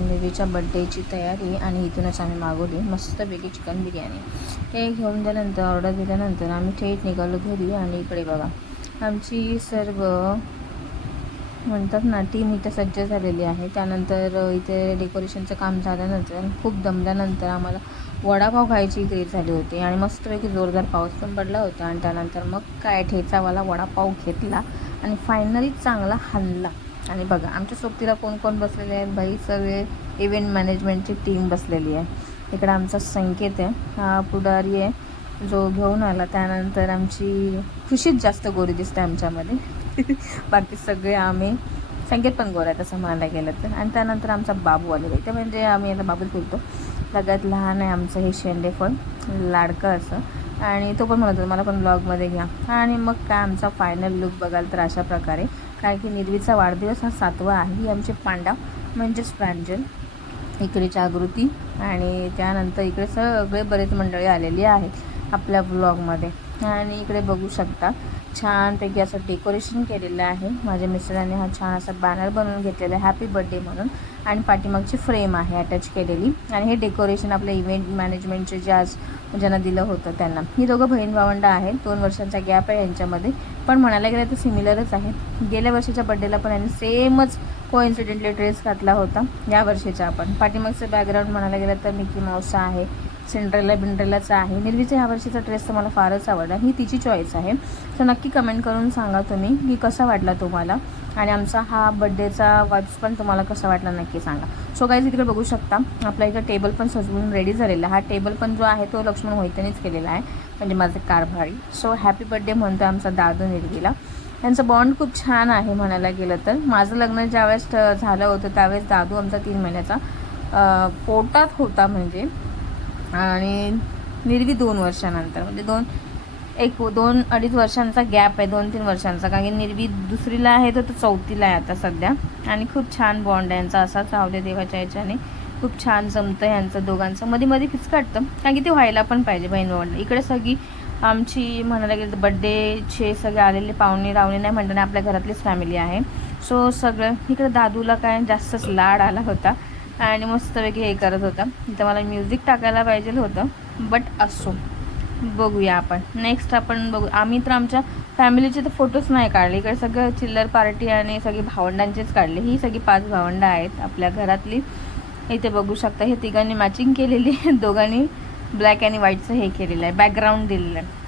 देवीच्या बड्डेची तयारी आणि इथूनच आम्ही मागवली मस्तपैकी चिकन बिर्याणी. हे घेऊन दिल्यानंतर ऑर्डर दिल्यानंतर आम्ही थेट निघालो घरी. आणि इकडे बघा आमची सर्व म्हणतात ना टीम इथं सज्ज झालेली आहे. त्यानंतर इथे डेकोरेशनचं काम झाल्यानंतर खूप दमल्यानंतर आम्हाला वडापाव खायची क्रेज झाली होती आणि मस्तपैकी जोरदार पाऊस पण पडला होता. आणि त्यानंतर मग काय ठेचावाला वडापाव घेतला आणि फायनली चांगला हाणला. आणि बघा आमच्या सोबतीला कोण कोण बसलेले आहेत बाई, सगळे इव्हेंट मॅनेजमेंटची टीम बसलेली आहे. इकडे आमचा संकेत आहे, हा पुढारी आहे जो घेऊन आला. त्यानंतर आमची खुशीच जास्त गोरी दिसते आमच्यामध्ये बाकी सगळे आम्ही, संकेत पण गोरा आहे तसं म्हणायला गेलं तर. आणि त्यानंतर आमचा बाबू आलेला आहे, ते म्हणजे आम्ही आता बाबूच बोलतो. सगळ्यात लहान आहे आमचं हे शेंडेफळ, लाडकं असं. आणि तो पण म्हणतो मला पण ब्लॉगमध्ये घ्या. आणि मग काय आमचा फायनल लुक बघाल तर अशा प्रकारे, कारण की निर्वीचा वाढदिवस हा 7वा आहे. ही आमची पांडव म्हणजेच प्रांजल, इकडे जागृती आणि त्यानंतर इकडे सगळे बरेच मंडळी आलेली आहेत आपल्या ब्लॉगमध्ये. आणि इकडे बघू शकता छानपैकी असं डेकोरेशन केलेलं आहे. माझ्या मिस्टरांनी हा छान असा बॅनर बनवून घेतलेला आहे हॅपी बर्थडे म्हणून. आणि पाठीमागची फ्रेम आहे अटॅच केलेली. आणि हे डेकोरेशन आपल्या इव्हेंट मॅनेजमेंटचे जे आज ज्यांना दिलं होतं त्यांना. ही दोघं बहीण भावंड आहेत, 2 वर्षांचा गॅप आहे यांच्यामध्ये, पण म्हणायला गेलं तर सिमिलरच आहे. गेल्या वर्षीच्या बड्डेला पण यांनी सेमच कोइन्सिडेंटली ड्रेस घातला होता. या वर्षीचा आपण पाठीमागचं बॅकग्राऊंड म्हणायला गेलं तर मिकी माऊसचा आहे, सिंड्रेला बिंड्रेलाचा आहे. निर्वीचा ह्या वर्षीचा ड्रेस तर मला फारच आवडला, ही तिची चॉईस आहे. तर नक्की कमेंट करून सांगा तुम्ही की कसा वाटला तुम्हाला. आणि आमचा हा बड्डेचा वाईब्स पण तुम्हाला कसा वाटला नक्की सांगा. सो गाईज इकडे बघू शकता आपला इथं टेबल पण सजवून रेडी झालेला. हा टेबल पण जो आहे तो लक्ष्मण होईतनीच केलेला आहे, म्हणजे माझे कारभारी. सो हॅपी बड्डे म्हणतो आमचा दादू निर्वीला. त्यांचं बॉन्ड खूप छान आहे म्हणायला गेलं तर. माझं लग्न ज्यावेळेस झालं होतं त्यावेळेस दादू आमचा 3 महिन्याचा पोटात होता म्हणजे. आणि निर्वी 2 वर्षानंतर, म्हणजे 2-2.5 वर्षांचा गॅप आहे, 2-3 वर्षांचा. कारण की निर्वी 2रीला आहे तर तो 4थीला आहे आता सध्या. आणि खूप छान बॉन्ड आहे यांचा, असाच राहू दे देवाच्या ह्याच्याने. खूप छान जमतं यांचं दोघांचं, मध्ये मध्ये फिचकाटतं कारण की ते व्हायला पण पाहिजे बहीण भावंड. इकडे सगळी आमची म्हणायला गेलं तर बड्डेचे सगळे आलेले पाहुणे रावणे नाही म्हणताना आपल्या घरातलीच फॅमिली आहे. सो सगळं इकडे दादूला काय जास्तच लाड आला होता आणि मस्तपैकी हे करत होता. इथं मला म्युझिक टाकायला पाहिजे होतं, बट असो बघूया आपण नेक्स्ट. आपण बघू, आम्ही तर आमच्या फॅमिलीचे तर फोटोच नाही काढले. इकडे सगळं चिल्लर पार्टी आणि सगळी भावंडांचेच काढले. ही सगळी 5 भावंडं आहेत आपल्या घरातली. इथे बघू शकता हे तिघांनी मॅचिंग केलेली आहे, दोघांनी ब्लॅक आणि व्हाईटचं हे केलेलं आहे, बॅकग्राऊंड दिलेलं आहे.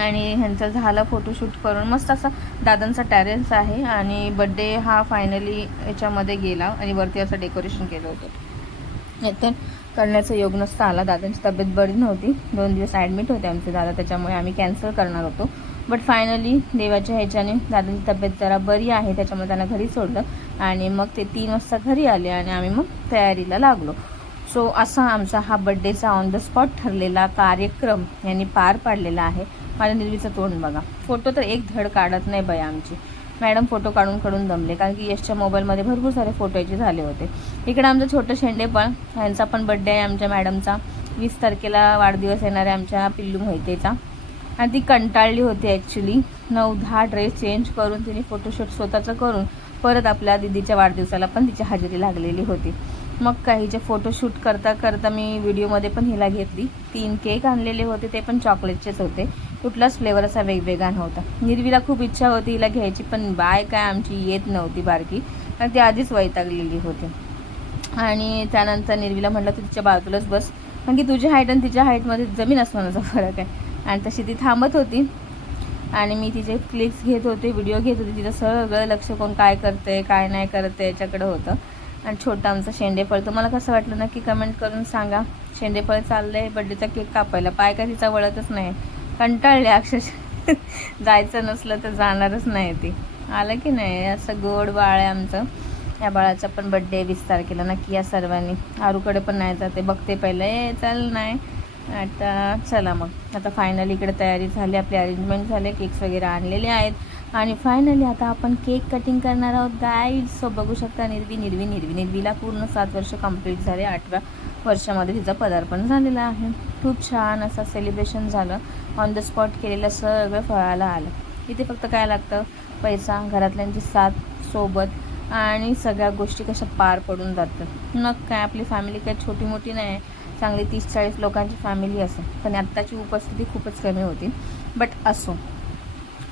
आणि ह्यांचं झालं फोटोशूट करून मस्त असा दादांचा टॅरेस आहे. आणि बड्डे हा फायनली याच्यामध्ये गेला आणि वरती असं डेकोरेशन केलं होतं. तर करण्याचा योग नसता आला, दादांची तब्येत बरी नव्हती, 2 दिवस ॲडमिट होते आमचे दादा, त्याच्यामुळे आम्ही कॅन्सल करणार होतो. बट फायनली देवाच्या ह्याच्याने दादांची तब्येत जरा बरी आहे, त्याच्यामुळे त्यांना घरी सोडलं. आणि मग ते 3 वाजता घरी आले आणि आम्ही मग तयारीला लागलो. सो असा आमचा हा बड्डेचा ऑन द स्पॉट ठरलेला कार्यक्रम यांनी पार पाडलेला आहे. माझ्या निर्वीचं तोंड बघा, फोटो तर एक धड काढत नाही बाई आमची मॅडम, फोटो काढून दमले कारण की यशच्या मोबाईलमध्ये भरपूर सारे फोटो याचे झाले होते. इकडे आमचं छोटं शेंडेपण, ह्यांचा पण बड्डे आहे आमच्या मॅडमचा. 20 तारखेला वाढदिवस येणार आहे आमच्या पिल्लू मोहितेचा. आणि ती कंटाळली होती ॲक्च्युली, 9-10 ड्रेस चेंज करून तिने फोटोशूट स्वतःचं करून परत आपल्या दीदीच्या वाढदिवसाला पण तिची हजेरी लागलेली होती. मग काहीचे फोटोशूट करता करता मी व्हिडिओमध्ये पण हिला घेतली. 3 केक आणलेले होते, ते पण चॉकलेटचेच होते, कुठलाच फ्लेवर असा वेगवेगळा नव्हता. निर्वीला खूप इच्छा होती हिला घ्यायची, पण बाय काय आमची येत नव्हती बारकी, आणि ती आधीच वैतागलेली होती. आणि त्यानंतर निर्वीला म्हटलं तू तिच्या बाजूलाच बस, कारण की तुझी हाईट आणि तिच्या हाईटमध्ये जमीन आसमानाचा फरक आहे. आणि तशी ती थांबत होती आणि मी तिचे क्लिप्स घेत होते, व्हिडिओ घेत होते. तिचं सगळं लक्ष कोण काय करते काय नाही करते याच्याकडं होतं. आणि छोटं आमचं शेंडेफळ तुम्हाला कसं वाटलं नक्की कमेंट करून सांगा. शेंडेफळ चाललं आहे बड्डेचा केक कापायला, पाय काय तिचा वळतच नाही, कंटाळले अक्षरशः जायचं नसलं तर जाणारच नाही. ती आलं की नाही, असं गोड बाळ आहे आमचं. या बाळाचा पण बड्डे 20 तारखेला, नक्की या सर्वांनी. आरूकडे पण नाही जाते, बघते पहिलं चल नाही. आता चला मग आता फायनली इकडे तयारी झाली, आपले अरेंजमेंट झाले, केक्स वगैरे आणलेले आहेत. आणि फायनली आता आपण केक कटिंग करणार आहोत गाईज. सो बघू शकता निर्वीला पूर्ण 7 वर्ष कंप्लीट झाले, 8व्या वर्षामध्ये तिचं पदार्पण झालेलं आहे. खूप छान असं सेलिब्रेशन झालं, ऑन द स्पॉट केलेलं सगळं फळाला आलं. इथे फक्त काय लागतं, पैसा, घरातल्यांची साथ सोबत आणि सगळ्या गोष्टी कशा पार पडून जातात. मग काय आपली फॅमिली काय छोटी मोठी नाही आहे, चांगली 30-40 लोकांची फॅमिली असेल, पण आत्ताची उपस्थिती खूपच कमी होती. बट असो,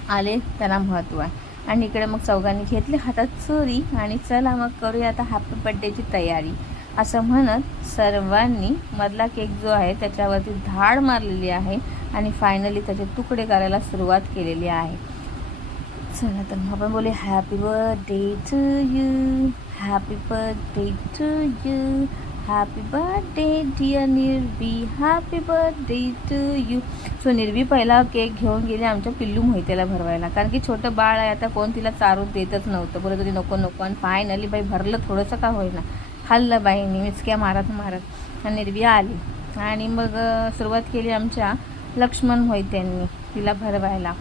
आले त्यांना महत्त्व आहे. आणि इकडे मग चौघांनी घेतली हातात चोरी आणि चला मग करूया आता हॅपी बड्डेची तयारी असं म्हणत सर्वांनी मधला केक जो आहे त्याच्यावरती धाड मारलेली आहे आणि फायनली त्याचे तुकडे करायला सुरुवात केलेली आहे. चला तर मग आपण बोले happy birthday to you, happy birthday to you, happy birthday dear Nirvi, happy birthday to you. So Nirvi पहिला केक घेऊन गेले आमच्या पिल्लू मोहितेला भरवायला, कारण की छोटं बाळ आहे, आता कोण तिला चारून देतच नव्हतं, बोलत होती नको नको. आणि फायनली बाई भरलं, थोडंसं का होईना खाल्लं बाईंनी मिचक्या मारत मारत. आणि निर्वी आली आणि मग सुरुवात केली आमच्या लक्ष्मण मोहित्यांनी तिला भरवायला.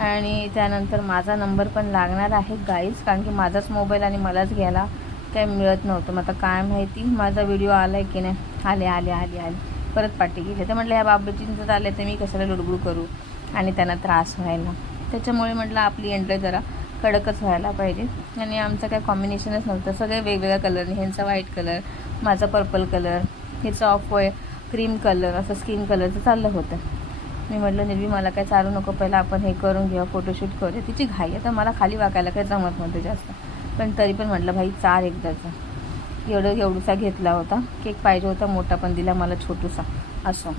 आणि त्यानंतर माझा नंबर पण लागणार आहे गाईज, कारण की माझाच मोबाईल आणि मलाच घ्यायला काय मिळत नव्हतं. मग आता काय माहिती माझा व्हिडिओ आला आहे की नाही. आले आले आले आले परत पाठी गेले. तर म्हटलं ह्या बाबाजींचं आले तर मी कशाला लुडबुड करू आणि त्यांना त्रास व्हायला. त्याच्यामुळे म्हटलं आपली एंट्री जरा कडकच व्हायला पाहिजे. आणि आमचं काय कॉम्बिनेशनच नव्हतं, सगळे वेगवेगळ्या कलरने, ह्यांचा व्हाईट कलर, माझा पर्पल कलर, ह्याचं ऑफ क्रीम कलर, असं स्किन कलरचं चाललं होतं. मी म्हटलं निर्वी मला काय चालू नको, पहिलं आपण हे करून घेऊ, फोटोशूट करूया. तिची घाई आता मला खाली वाकायला काही जमत नव्हतं जास्त, पण तरी पण म्हटलं भाई चार एकदाचा. एवढूसा घेतला होता केक, पाहिजे होता मोठा पण दिला मला छोटूसा असं.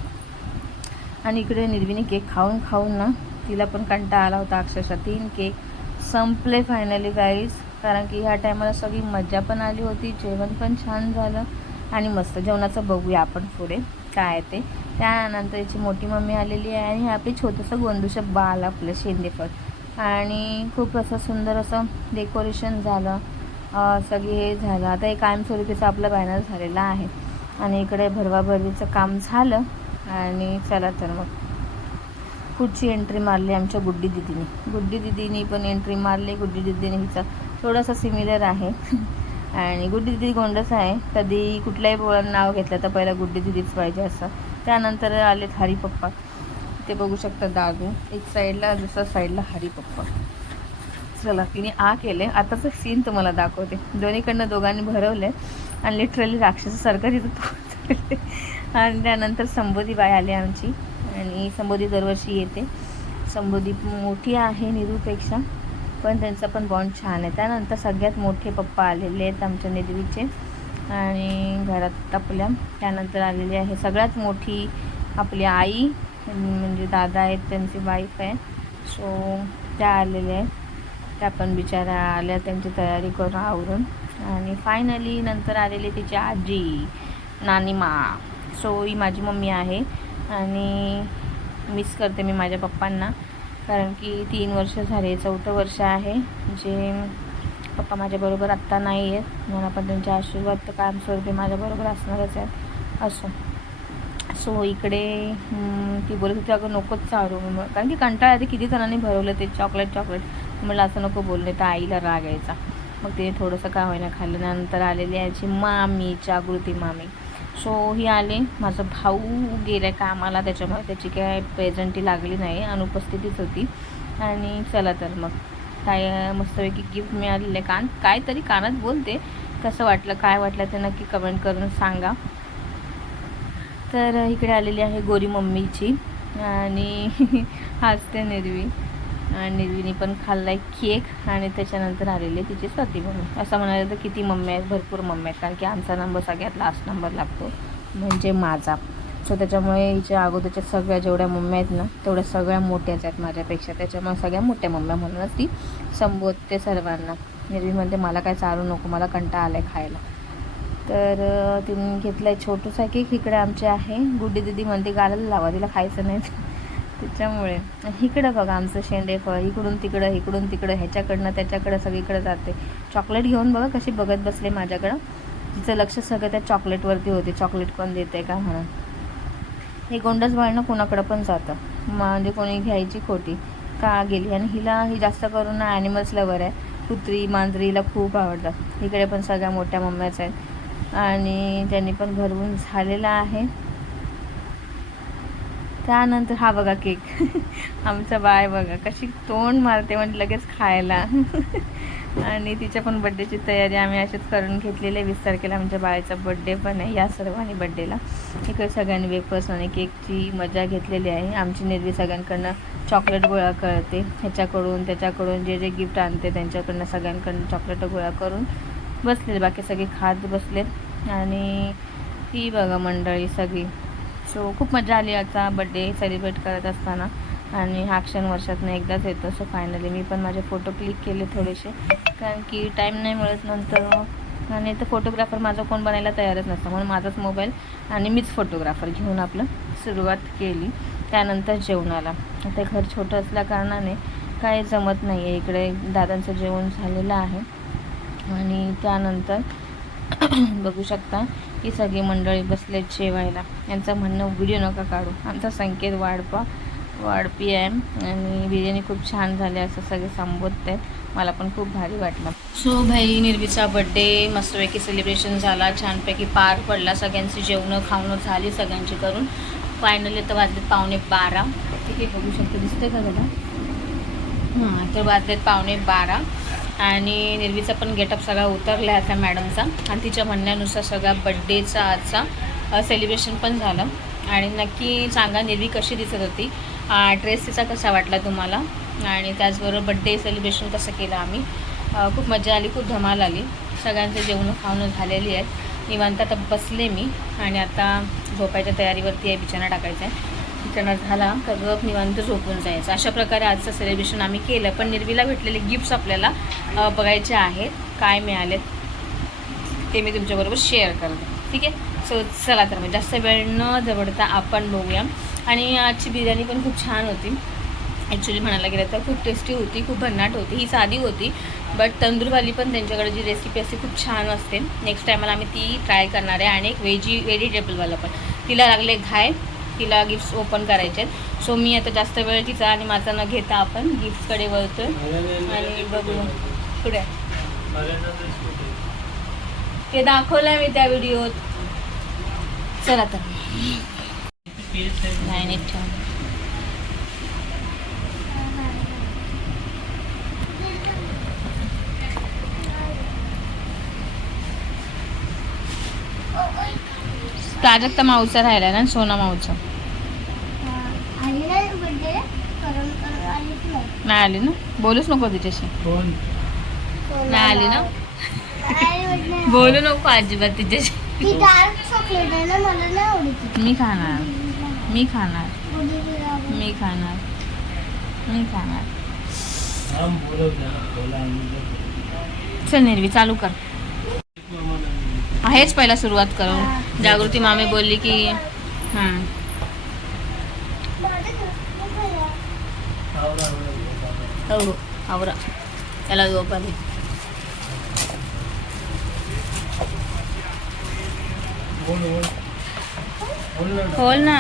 आणि इकडे निर्वीने केक खाऊन खाऊन ना तिला पण कंटाळा आला होता, अक्षरशः 3 केक संपले फायनली गाईज. कारण की ह्या टायमाला सगळी मजा पण आली होती, जेवण पण छान झालं आणि मस्त. जेवणाचं बघूया आपण पुढे काय ते. त्यानंतर याची मोठी मम्मी आलेली आहे आणि आपली छोटंसं गोंदूचं बाळ आपलं शेंदेफळ. आणि खूप असं सुंदर असं डेकोरेशन झालं, सगळे हे झालं. आता हे कायमस्वरूपीचं आपलं बॅनर झालेलं आहे. आणि इकडे भरवाभरवीचं काम झालं. आणि चला तर मग पुढची एंट्री मारली आमच्या गुड्डी दिदीनी पण एंट्री मारली. गुड्डी दिदीने हिचा थोडंसं सिमिलर आहे आणि गुड्डी दिदी गोंडच आहे, कधी कुठल्याही नाव घेतलं तर पहिला गुड्डी दिदीच पाहिजे असं. त्यानंतर आले हरिपप्पा, ते बघू शकता दादू एक साईडला, दुसऱ्या साईडला हरिपप्पा. चला तिने केले. आताचं सीन तुम्हाला दाखवते. दोन्हीकडनं दोघांनी भरवले आणि लिटरली राक्षसासारखं तिथं पोहोचले. आणि त्यानंतर संबोधीबाई आली आमची, आणि संबोधी दरवर्षी येते. संबोधी मोठी आहे निरूपेक्षा, पण त्यांचा पण बॉन्ड छान आहे. त्यानंतर सगळ्यात मोठे पप्पा आलेले आहेत आमच्या निरूचे आणि घरात आपल्या. त्यानंतर आलेली आहे सगळ्यात मोठी आपली आई, म्हणजे दादा आहेत त्यांची वाईफ आहे. सो त्या आलेल्या आहेत, त्या पण बिचारा आल्या त्यांची तयारी करून आवरून. आणि फायनली नंतर आलेली तिची आजी नानीमा. सो ही माझी मम्मी आहे आणि मिस करते मी माझ्या पप्पांना, कारण की 3 वर्ष झाले, 4थं वर्ष आहे जे पप्पा माझ्याबरोबर आत्ता नाही आहेत. म्हणून आपण त्यांचे आशीर्वाद तर कायमस्वरूपी माझ्याबरोबर असणारच आहेत असं. सो इकडे ती बोलत होती अगं नकोच चारू, कारण की कंटाळा आधी किती जणांनी भरवलं ते चॉकलेट. म्हटलं असं नको बोलले तर आईला राग यायचा. मग ते थोडंसं का होईना खाल्लं. नंतर आलेली याची मामी, जागृती मामी. सो ही आले. माझा भाऊ गेला कामाला, त्याच्यामुळे त्याची काय प्रेझेंटी लागली नाही, अनुपस्थितीच होती. आणि चला तर मग काय मस्तपैकी गिफ्ट मिळालेले. काहीतरी कानात बोलते, कसं वाटलं काय वाटलं ते नक्की कमेंट करून सांगा. तर इकडे आलेली आहे गोरी मम्मीची आणि हसते निर्वी. निर्वीने पण खाल्ला एक केक. आणि त्याच्यानंतर आलेली तिची स्वाती मम्मी. असं म्हणायला तर किती मम्मी आहेत, भरपूर मम्मी आहेत, कारण की आमचा नंबर सगळ्यात लास्ट नंबर लागतो म्हणजे माझा. सो त्याच्यामुळे हिच्या अगोदरच्या सगळ्या जेवढ्या मम्म्या आहेत ना तेवढ्या सगळ्या मोठ्याच आहेत माझ्यापेक्षा, त्याच्यामुळे सगळ्या मोठ्या मम्म्या म्हणूनच ती संबोधते सर्वांना. निर्वी म्हणते मला काय चालू नको, मला कंटाळा आला आहे खायला. तर तिने घेतला आहे छोटूसा केक. इकडे आमचे आहे गुड्डी दिदी म्हणते गालाला लावा, तिला खायचं नाही त्याच्यामुळे. इकडं बघा आमचं शेंडेफळ, इकडून तिकडं ह्याच्याकडनं त्याच्याकडं सगळीकडे जाते. चॉकलेट घेऊन बघा कशी बघत बसले माझ्याकडं. तिचं लक्ष सगळं त्या चॉकलेटवरती होते, चॉकलेट कोण देते का म्हणून. हे गोंडस बाळणं कोणाकडं पण जातं, म्हणजे कोणी घ्यायची खोटी का गेली. आणि ही जास्त करून ना ॲनिमल्स लवर आहे, कुत्री मांजरीला खूप आवडतात. इकडे पण सगळ्या मोठ्या मम्म्याच आहेत आणि त्यांनी पण भरवून झालेला आहे. त्यानंतर हा बघा केक आमचा बाय बघा कशी तोंड मारते म्हणजे लगेच खायला आणि तिच्या पण बड्डेची तयारी आम्ही अशीच करून घेतलेली आहे. 20 तारखेला आमच्या बाळाचा बड्डे पण आहे. या सर्वांनी बड्डेला इकडे सगळ्यांनी वेफर्स आणि केकची मजा घेतलेली आहे. आमची निर्वी सगळ्यांकडनं चॉकलेट गोळा करते, ह्याच्याकडून त्याच्याकडून जे जे गिफ्ट आणते त्यांच्याकडनं सगळ्यांकडनं चॉकलेट गोळा करून बसलेले. बाकी सगळे खात बसलेत आणि ही बघा मंडळी सगळी. सो खूप मजा आली आता बड्डे सेलिब्रेट करत असताना आणि हा क्षण वर्षातून एकदाच येतो. सो फायनली मी पण माझे फोटो क्लिक केले थोडेसे, कारण की टाईम नाही मिळत नंतर. आणि तर फोटोग्राफर माझा कोण बनायला तयारच नसतं, म्हणून माझाच मोबाईल आणि मीच फोटोग्राफर घेऊन आपलं सुरुवात केली. त्यानंतर जेवणाला आता घर छोटं असल्या कारणाने काय जमत नाही आहे. इकडे दादांचं जेवण झालेलं आहे आणि त्यानंतर बघू शकता ही सगळी मंडळी बसलेत जेवायला. यांचं म्हणणं व्हिडिओ नका काढू, आमचा संकेत वाढपी आहे आणि बिर्याणी खूप छान झाली असं सगळे संबोधत आहेत. मला पण खूप भारी वाटलं. सो भाई निर्वीचा बड्डे मस्तपैकी सेलिब्रेशन झाला, छानपैकी पार पडला. सगळ्यांची जेवणं खावणं झाली सगळ्यांची करून. फायनली तर वाजलेत 11:15. ठीक आहे, बघू शकतो, दिसतंय का दादा? हां, तर वाजलेत 11:15 आणि निर्वीचा पण गेटअप सगळा उतरला आहे आता मॅडमचा आणि तिच्या म्हणण्यानुसार सगळा बड्डेचा आजचा सेलिब्रेशन पण झालं. आणि नक्की सांगा निर्वी कशी दिसत होती, ड्रेस तिचा कसा वाटला तुम्हाला आणि त्याचबरोबर बड्डे सेलिब्रेशन कसं केलं आम्ही. खूप मजा आली, खूप धमाल आली. सगळ्यांचे जेवणं खावणं झालेली आहेत. निवांत आता बसले मी आणि आता झोपायच्या तयारीवरती आहे. बिछाना टाकायचा आहे, बिछाना झाला का गप निवांत झोपून जायचं. अशा प्रकारे आजचं सेलिब्रेशन आम्ही केलं. पण निर्वीला भेटलेले गिफ्ट्स आपल्याला बघायचे आहेत, काय मिळालेत ते मी तुमच्याबरोबर शेअर करते. ठीक आहे, सो चला तर मग जास्त वेळ न जवळता आपण बघूया. आणि आजची बिर्याणी पण खूप छान होती. ॲक्च्युली म्हणायला गेलं तर खूप टेस्टी होती, खूप भन्नाट होती. ही साधी होती, बट तंदूरवाली पण त्यांच्याकडे जी रेसिपी असते खूप छान असते. नेक्स्ट टायमाला आम्ही ती ट्राय करणार आहे. आणि एक व्हेजिटेबलवाला पण तिला लागले घाय, तिला गिफ्ट्स ओपन करायचे आहेत. सो मी आता जास्त वेळ तिचा आणि माझा न घेता आपण गिफ्ट्सकडे वळतो आणि बघू पुढे. ते दाखवलं मी त्या व्हिडिओत. चला तर नाही ठेव. प्राजक्ता माऊचा राहिला ना, सोना माऊचा नाही आली ना. बोलूच नको तिच्याशी, नाही आली ना. बोलू नको अजिबात तिच्याशी. मी खाणार, मी खाणार, मी खाणार, मी खाणार. चल निर्वी चालू कर. हेच पहिला सुरुवात करू. जागृती मामी बोलली की हो आवरा त्याला झोप आली. खोल ना.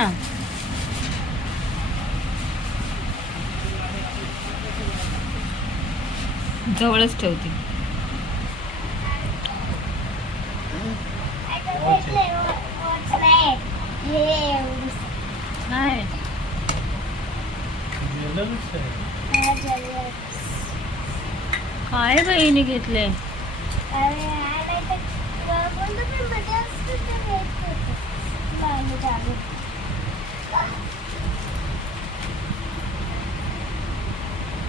जवळच ठेवते. नाही काय बहिणी घेतले.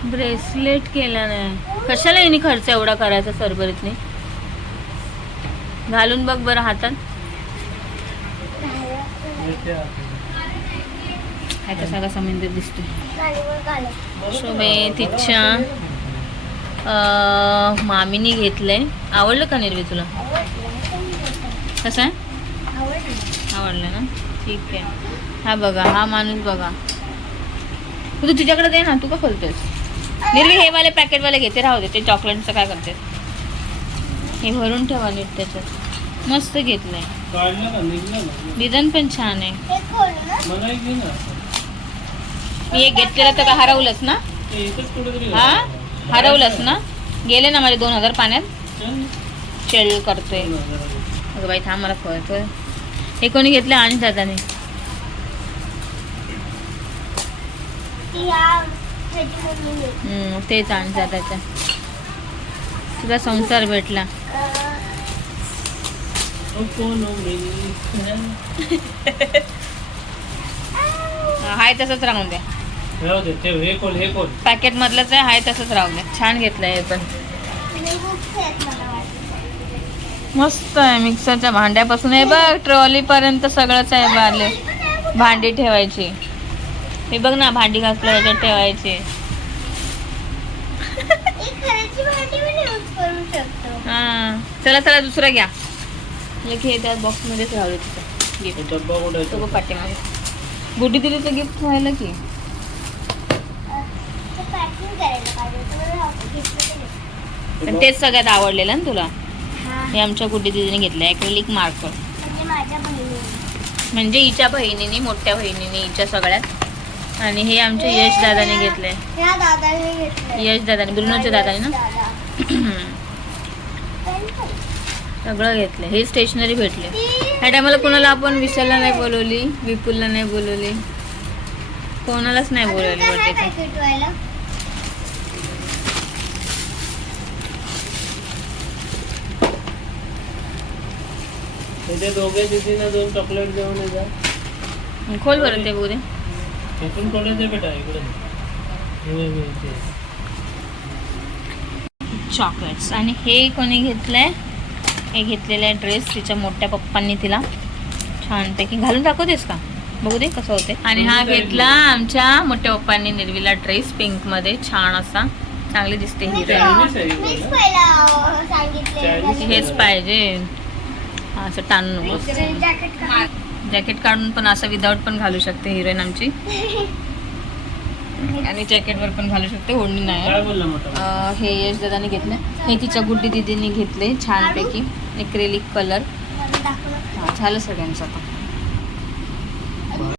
ब्रेसलेट केला नाही. कशाला हिने खर्च एवढा करायचा सरभरीतने. घालून बघ बरं हातात. ह्याचा सगळा समुद्र दिसतोय. शोभे तिच्या मामीनी घेतलंय. आवडलं का निर्वी तुला? कसं आहे? आवडलं ना, ठीक आहे. हा बघा, हा माणूस बघा. तू तुझ्याकडे दे ना, तू का खोलतेस? निर्वी हे वाले पॅकेटवाले घेते, राहू दे. ते चॉकलेटचं काय करते? हे भरून ठेवा नीट त्याच्यात. मस्त घेतलंय, डिझाईन पण छान आहे. मी एक घेतलेलं तर का हरवलंच ना? हा हरवलंच ना. गेले ना माझे 2000 पाण्यात. चेल करतोय. अगं बाई थांब, मला कळतोय. हे कोणी घेतलं? आणि दादाने. तेच आणि दादाच्या. तुला संसार भेटला. हाय तसंच राहून द्या. पॅकेट मधलंच आहे, हाय तसंच राहून द्या. छान घेतलंय हे पण. मस्त आहे. मिक्सरच्या भांड्यापासून आहे बघ, ट्रॉली पर्यंत सगळंच आहे. बाले भांडी ठेवायची. हे बघ ना, भांडी घासल्या याच्यात ठेवायची. हा चला चला दुसरा घ्या. एक हे त्या बॉक्स मध्येच राहू तिथं गिफ्ट. पाठीमागे गुड्डी दिलीचं गिफ्ट व्हायला की. पण तेच सगळ्यात आवडलेलं ना तुला. हे आमच्या गुड्डी दिदीने घेतलं ॲक्रेलिक मार्कर. म्हणजे हिच्या बहिणीने, मोठ्या बहिणीने हिच्या सगळ्यात. आणि हे आमच्या यश दादाने घेतलंय. यश दादाने, ब्रुनोच्या दादाने ना. सगळं घेतलं. हे स्टेशनरी भेटले. ह्या टायमाला कोणाला आपण विशालला नाही बोलवली, विपुलला नाही बोलवली, कोणालाच नाही बोलवली बर्थडेला. दोघे दिदीना 2 चॉकलेट देऊन जा. खोल बरं ते बोरे. बेटा इकडे चॉकलेट्स. आणि हे कोणी घेतलंय, हे घेतलेलं आहे ड्रेस तिच्या मोठ्या पप्पांनी तिला. छानपैकी घालून दाखवतेस का, बघू दे कसं होते. आणि हा घेतला आमच्या मोठ्या पप्पांनी निर्वीला ड्रेस, पिंक मध्ये छान असा. चांगली दिसते हिरोईन. हेच पाहिजे असं टाणू नको. जॅकेट काढून पण असं विदाऊट पण घालू शकते हिरोईन आमची. आणि जॅकेटवर पण घालू शकते, ओढणी नाही. हे यश दादाने घेतलं. हे तिच्या गुड्डी दिदीने घेतले छानपैकी ॲक्रेलिक कलर. झालं सगळ्यांचं आता.